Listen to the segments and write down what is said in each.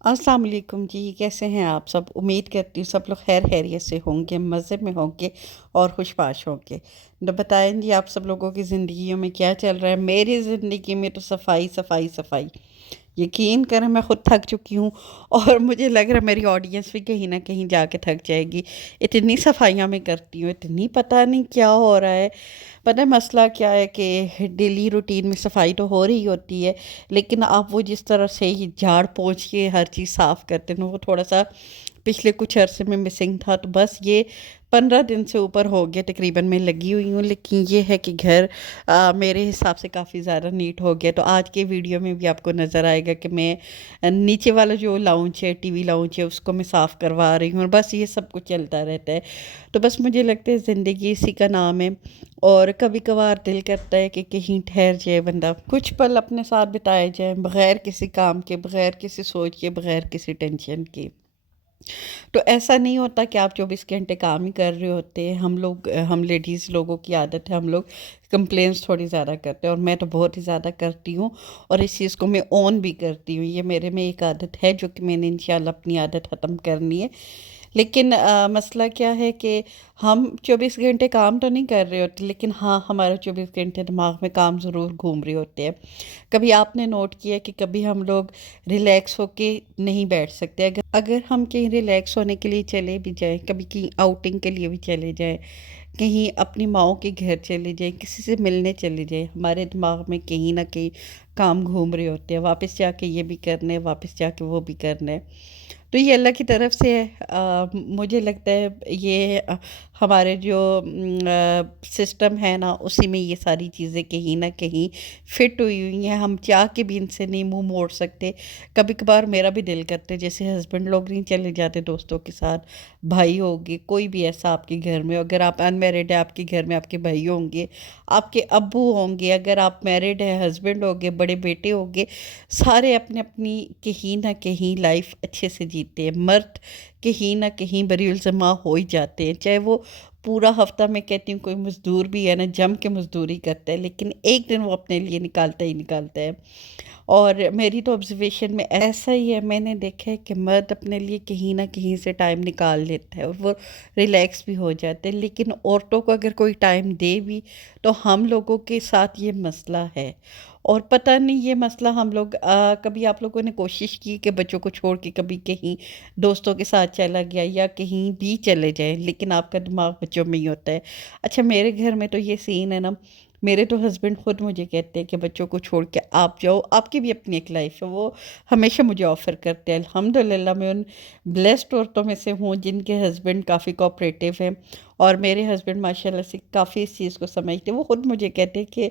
अस्सलाम वालेकुम जी। कैसे हैं आप सब? उम्मीद करती हूँ सब लोग खैर खैरियत से होंगे, मज़े में होंगे और खुशबाश होंगे। तो बताएं जी, आप सब लोगों की ज़िंदगियों में क्या चल रहा है? मेरी ज़िंदगी में तो सफाई सफाई सफाई। यकीन करें, मैं ख़ुद थक चुकी हूँ और मुझे लग रहा है मेरी ऑडियंस भी कहीं ना कहीं जाके थक जाएगी। इतनी सफाइयाँ मैं करती हूँ, इतनी पता नहीं क्या हो रहा है। पता है मसला क्या है कि डेली रूटीन में सफाई तो हो रही होती है, लेकिन आप वो जिस तरह से ही झाड़ पोंछ के हर चीज़ साफ़ करते हैं वो थोड़ा सा पिछले कुछ अरसे में मिसिंग था। तो बस ये 15 दिन से ऊपर हो गया तकरीबन मैं लगी हुई हूँ, लेकिन ये है कि घर मेरे हिसाब से काफ़ी ज़्यादा नीट हो गया। तो आज के वीडियो में भी आपको नज़र आएगा कि मैं नीचे वाला जो लाउंज है, टीवी लाउंज है, उसको मैं साफ़ करवा रही हूँ और बस ये सब कुछ चलता रहता है। तो बस मुझे लगता है ज़िंदगी इसी का नाम है और कभी कभार दिल करता है कि कहीं ठहर जाए बंदा, कुछ पल अपने साथ बिताए जाए बग़ैर किसी काम के, बग़ैर किसी सोच के, बग़ैर किसी टेंशन के। तो ऐसा नहीं होता कि आप 24 घंटे काम ही कर रहे होते हैं। हम लेडीज़ लोगों की आदत है, हम लोग कंप्लेंट्स थोड़ी ज़्यादा करते हैं और मैं तो बहुत ही ज़्यादा करती हूँ और इस चीज़ को मैं ओन भी करती हूँ। ये मेरे में एक आदत है जो कि मैंने इंशाल्लाह अपनी आदत ख़त्म करनी है। लेकिन मसला क्या है कि हम 24 घंटे काम तो नहीं कर रहे होते, लेकिन हाँ, हमारे 24 घंटे दिमाग में काम ज़रूर घूम रहे होते हैं। कभी आपने नोट किया कि कभी हम लोग रिलैक्स होके नहीं बैठ सकते। अगर अगर हम कहीं रिलैक्स होने के लिए चले भी जाएं, कभी कहीं आउटिंग के लिए भी चले जाएं, कहीं अपनी माँओं के घर चले जाएं, किसी से मिलने चले जाएं, हमारे दिमाग में कहीं ना कहीं काम घूम रहे होते हैं। वापस जाके ये भी करना है, वापस जाके वो भी करना है। तो ये अल्लाह की तरफ से है। मुझे लगता है ये हमारे जो सिस्टम है ना, उसी में ये सारी चीज़ें कहीं ना कहीं फिट हुई हुई हैं। हम चाह के भी इनसे नहीं मुंह मोड़ सकते। कभी कभार मेरा भी दिल करता है, जैसे हस्बैंड लोग नहीं चले जाते दोस्तों के साथ, भाई होंगे, कोई भी ऐसा आपके घर में, अगर आप अनमेरिड है आपके घर में आपके भाई होंगे, आपके अब्बू होंगे, अगर आप मैरिड है हस्बैंड होंगे, बड़े बेटे होंगे, सारे अपने अपनी कहीं ना कहीं लाइफ अच्छे से जीते हैं। मर्द कहीं ना कहीं बरीउल-ज़मा हो ही जाते हैं, चाहे वो पूरा हफ्ता, मैं कहती हूँ कोई मज़दूर भी है ना, जम के मज़दूरी करता है, लेकिन एक दिन वो अपने लिए निकालता ही निकालता है। और मेरी तो ऑब्जर्वेशन में ऐसा ही है, मैंने देखा है कि मर्द अपने लिए कहीं ना कहीं से टाइम निकाल लेता है और वो रिलैक्स भी हो जाते हैं। लेकिन औरतों को अगर कोई टाइम दे भी तो हम लोगों के साथ ये मसला है। और पता नहीं ये मसला हम लोग कभी आप लोगों ने कोशिश की कि बच्चों को छोड़ के कभी कहीं दोस्तों के साथ चला गया या कहीं भी चले जाए, लेकिन आपका दिमाग बच्चों में ही होता है। अच्छा, मेरे घर में तो ये सीन है ना, मेरे तो हस्बैंड खुद मुझे कहते हैं कि बच्चों को छोड़ के आप जाओ, आपकी भी अपनी एक लाइफ है। वो हमेशा मुझे ऑफ़र करते हैं। अल्हम्दुलिल्लाह मैं उन ब्लेस्ड औरतों में से हूँ जिनके हस्बैंड काफ़ी कोऑपरेटिव हैं और मेरे हस्बैंड माशाल्लाह से काफ़ी इस चीज़ को समझते हैं। वो खुद मुझे कहते हैं कि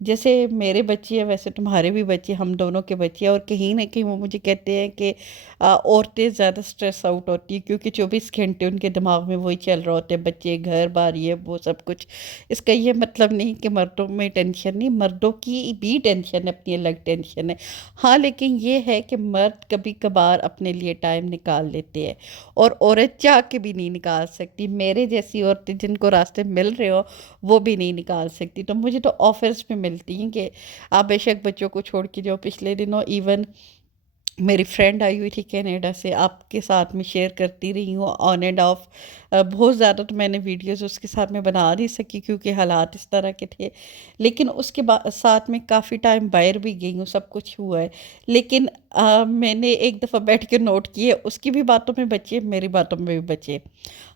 जैसे मेरे बच्चे हैं वैसे तुम्हारे भी बच्चे, हम दोनों के बच्चे हैं। और कहीं ना कहीं वो मुझे कहते हैं कि औरतें ज़्यादा स्ट्रेस आउट होती है क्योंकि 24 घंटे उनके दिमाग में वही चल रहा होता है, बच्चे, घर बार, ये वो सब कुछ। इसका ये मतलब नहीं कि मर्दों में टेंशन नहीं, मर्दों की भी टेंशन है, अपनी अलग टेंशन है। हाँ, लेकिन ये है कि मर्द कभी कभार अपने लिए टाइम निकाल लेते हैं और औरत चाह के भी नहीं निकाल सकती। मेरे जैसी औरतें जिनको रास्ते मिल रहे हो वो भी नहीं निकाल सकती। तो मुझे तो ऑफर्स में मिलती हैं कि आप बेशक बच्चों को छोड़ के जाओ। पिछले दिनों इवन मेरी फ्रेंड आई हुई थी कनाडा से, आपके साथ में शेयर करती रही हूँ ऑन एंड ऑफ। बहुत ज़्यादा तो मैंने वीडियोस उसके साथ में बना नहीं सकी क्योंकि हालात इस तरह के थे, लेकिन उसके बाद साथ में काफ़ी टाइम बाहर भी गई हूँ, सब कुछ हुआ है। लेकिन मैंने एक दफ़ा बैठ के नोट किए, उसकी भी बातों में बचे, मेरी बातों में भी बचे।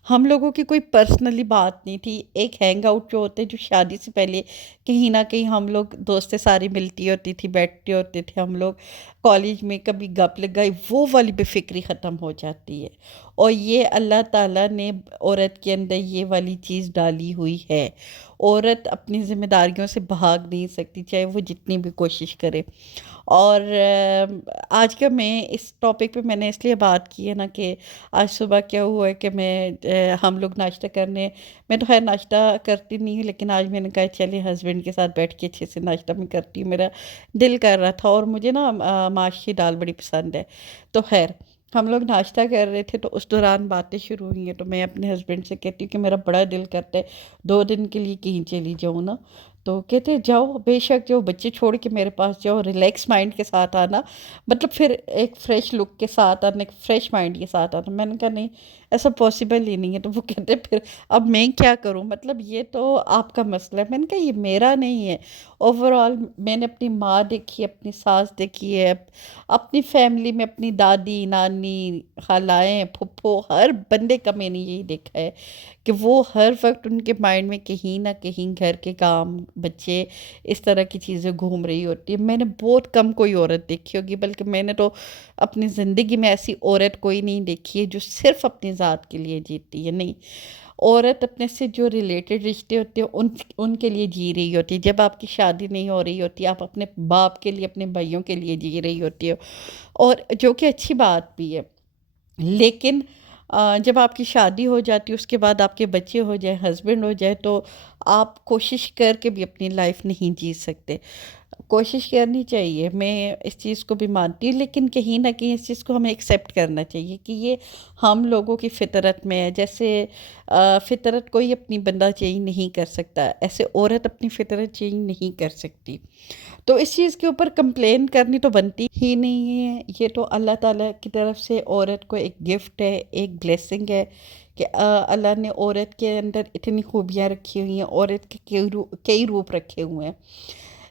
हम लोगों की कोई पर्सनली बात नहीं थी। एक हैंग आउट जो होते हैं, जो शादी से पहले कहीं ना कहीं हम लोग दोस्तें सारी मिलती होती थी, बैठते होते थे हम लोग कॉलेज में, कभी गप लगाई, वो वाली बेफिक्री ख़त्म हो जाती है। और ये अल्लाह ताला ने औरत के अंदर ये वाली चीज़ डाली हुई है। औरत अपनी ज़िम्मेदारियों से भाग नहीं सकती, चाहे वो जितनी भी कोशिश करे। और आज का मैं इस टॉपिक पे मैंने इसलिए बात की है ना कि आज सुबह क्या हुआ है कि हम लोग नाश्ता करने, मैं तो खैर नाश्ता करती नहीं हूँ, लेकिन आज मैंने कहा चलिए हस्बैंड के साथ बैठ के अच्छे से नाश्ता मैं करती हूँ। मेरा दिल कर रहा था और मुझे ना माश की दाल बड़ी पसंद है। तो खैर हम लोग नाश्ता कर रहे थे तो उस दौरान बातें शुरू हुई हैं। तो मैं अपने हस्बैंड से कहती हूँ कि मेरा बड़ा दिल करता है 2 दिन के लिए कहीं चली जाऊँ ना। تو کہتے ہیں جاؤ بے شک جو بچے چھوڑ کے میرے پاس جاؤ، ریلیکس مائنڈ کے ساتھ آنا، مطلب پھر ایک فریش لک کے ساتھ آنا، ایک فریش مائنڈ کے ساتھ آنا۔ میں نے کہا نہیں، ایسا پاسبل ہی نہیں ہے۔ تو وہ کہتے پھر اب میں کیا کروں، مطلب یہ تو آپ کا مسئلہ ہے۔ میں نے کہا یہ میرا نہیں ہے، اوور آل میں نے اپنی ماں دیکھی، اپنی ساس دیکھی ہے، اپنی فیملی میں اپنی دادی، نانی، خالائیں، پھپھو، ہر بندے کا میں نے یہی دیکھا ہے کہ وہ ہر وقت ان کے مائنڈ میں کہیں نہ کہیں گھر کے کام، بچے، اس طرح کی چیزیں گھوم رہی ہوتی ہیں۔ میں نے بہت کم کوئی عورت دیکھی ہوگی، بلکہ میں نے تو اپنی زندگی میں ایسی عورت کوئی نہیں دیکھی ہے جو صرف اپنی ذات کے لیے جیتی ہے۔ نہیں، عورت اپنے سے جو ریلیٹڈ رشتے ہوتے ہیں ان کے لیے جی رہی ہوتی ہے۔ جب آپ کی شادی نہیں ہو رہی ہوتی، آپ اپنے باپ کے لیے، اپنے بھائیوں کے لیے جی رہی ہوتی ہے، اور جو کہ اچھی بات بھی ہے۔ لیکن جب آپ کی شادی ہو جاتی ہے، اس کے بعد آپ کے بچے ہو جائیں، ہسبینڈ ہو جائے، تو آپ کوشش کر کے بھی اپنی لائف نہیں جی سکتے۔ کوشش کرنی چاہیے، میں اس چیز کو بھی مانتی ہوں، لیکن کہیں نہ کہیں اس چیز کو ہمیں ایکسیپٹ کرنا چاہیے کہ یہ ہم لوگوں کی فطرت میں ہے۔ جیسے فطرت کوئی اپنی بندہ چینج نہیں کر سکتا، ایسے عورت اپنی فطرت چینج نہیں کر سکتی۔ تو اس چیز کے اوپر کمپلین کرنی تو بنتی ہی نہیں ہے۔ یہ تو اللہ تعالیٰ کی طرف سے عورت کو ایک گفٹ ہے، ایک بلیسنگ ہے کہ اللہ نے عورت کے اندر اتنی خوبیاں رکھی ہوئی ہیں، عورت کے کئی روپ رکھے ہوئے ہیں۔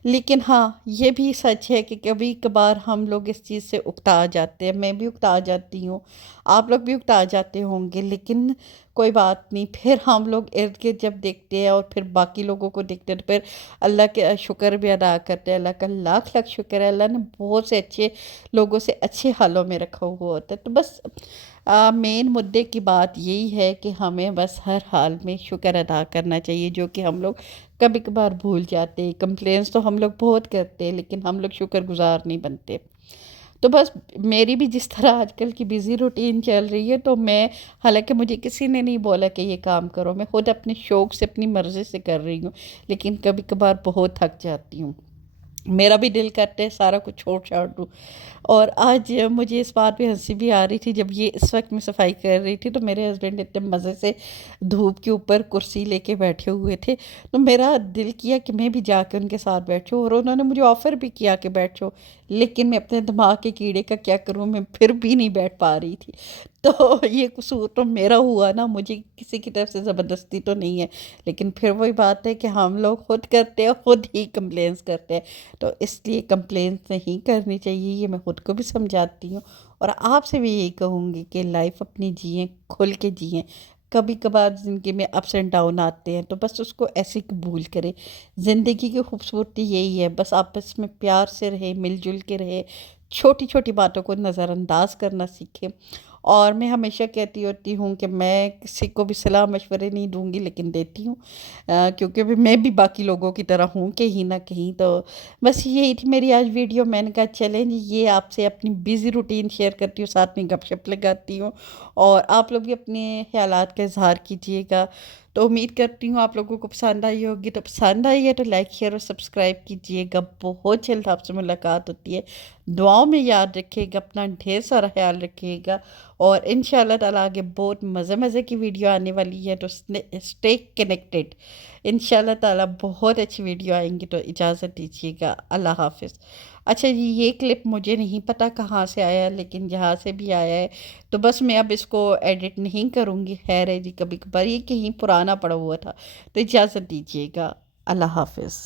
لیکن ہاں، یہ بھی سچ ہے کہ کبھی کبھار ہم لوگ اس چیز سے اکتا جاتے ہیں، میں بھی اکتا جاتی ہوں، آپ لوگ بھی اکتا جاتے ہوں گے، لیکن کوئی بات نہیں۔ پھر ہم لوگ ارد گرد جب دیکھتے ہیں اور پھر باقی لوگوں کو دیکھتے ہیں، تو پھر اللہ کے شکر بھی ادا کرتے ہیں۔ اللہ کا لاکھ لاکھ شکر ہے، اللہ نے بہت سے اچھے لوگوں سے اچھے حالوں میں رکھا ہوا ہوتا ہے۔ تو بس مین مدعے کی بات یہی ہے کہ ہمیں بس ہر حال میں شکر ادا کرنا چاہیے، جو کہ ہم لوگ کبھی کبھار بھول جاتے ہیں۔ کمپلینس تو ہم لوگ بہت کرتے ہیں، لیکن ہم لوگ شکر گزار نہیں بنتے۔ تو بس میری بھی جس طرح آج کل کی بیزی روٹین چل رہی ہے، تو میں، حالانکہ مجھے کسی نے نہیں بولا کہ یہ کام کرو، میں خود اپنے شوق سے، اپنی مرضی سے کر رہی ہوں، لیکن کبھی کبھار بہت تھک جاتی ہوں۔ میرا بھی دل کرتا ہے سارا کچھ چھوڑ چھاڑ دوں۔ اور آج مجھے اس بات پہ ہنسی بھی آ رہی تھی، جب یہ اس وقت میں صفائی کر رہی تھی، تو میرے ہسبینڈ اتنے مزے سے دھوپ کے اوپر کرسی لے کے بیٹھے ہوئے تھے، تو میرا دل کیا کہ میں بھی جا کے ان کے ساتھ بیٹھوں، اور انہوں نے مجھے آفر بھی کیا کہ بیٹھو، لیکن میں اپنے دماغ کے کیڑے کا کیا کروں، میں پھر بھی نہیں بیٹھ پا رہی تھی۔ تو یہ قصور تو میرا ہوا نا، مجھے کسی کی طرف سے زبردستی تو نہیں ہے، لیکن پھر وہی بات ہے کہ ہم لوگ خود کرتے ہیں، خود ہی کمپلینس کرتے ہیں، تو اس لیے کمپلینس نہیں کرنی چاہیے، یہ میں خود کو بھی سمجھاتی ہوں، اور آپ سے بھی یہی کہوں گی کہ لائف اپنی جئیں، کھل کے جئیں۔ کبھی کبھار زندگی میں اپس اینڈ ڈاؤن آتے ہیں، تو بس اس کو ایسے قبول کریں۔ زندگی کی خوبصورتی یہی ہے، بس آپس میں پیار سے رہے، مل جل کے رہے، چھوٹی چھوٹی باتوں کو نظر انداز کرنا سیکھیں۔ اور میں ہمیشہ کہتی ہوتی ہوں کہ میں کسی کو بھی صلاح مشورے نہیں دوں گی، لیکن دیتی ہوں، کیونکہ میں بھی باقی لوگوں کی طرح ہوں کہیں نہ کہیں۔ تو بس یہی تھی میری آج ویڈیو، میں نے کہا چلیں جی، یہ آپ سے اپنی بیزی روٹین شیئر کرتی ہوں، ساتھ میں گپ شپ لگاتی ہوں، اور آپ لوگ بھی اپنے خیالات کا اظہار کیجیے گا۔ تو امید کرتی ہوں آپ لوگوں کو پسند آئی ہوگی، تو پسند آئی ہے تو لائک شیئر اور سبسکرائب کیجیے گا۔ بہت جلد آپ سے ملاقات ہوتی ہے، دعاؤں میں یاد رکھیے گا، اپنا ڈھیر سارا خیال رکھیے گا، اور انشاءاللہ تعالیٰ آگے بہت مزے مزے کی ویڈیو آنے والی ہے، تو اسٹے کنیکٹڈ۔ انشاءاللہ تعالیٰ بہت اچھی ویڈیو آئیں گی، تو اجازت دیجیے گا، اللہ حافظ۔ اچھا جی، یہ کلپ مجھے نہیں پتہ کہاں سے آیا، لیکن جہاں سے بھی آیا ہے، تو بس میں اب اس کو ایڈٹ نہیں کروں گی، خیر ہے جی، کبھی کبھار یہ کہیں پرانا پڑا ہوا تھا، تو اجازت دیجیے گا، اللہ حافظ۔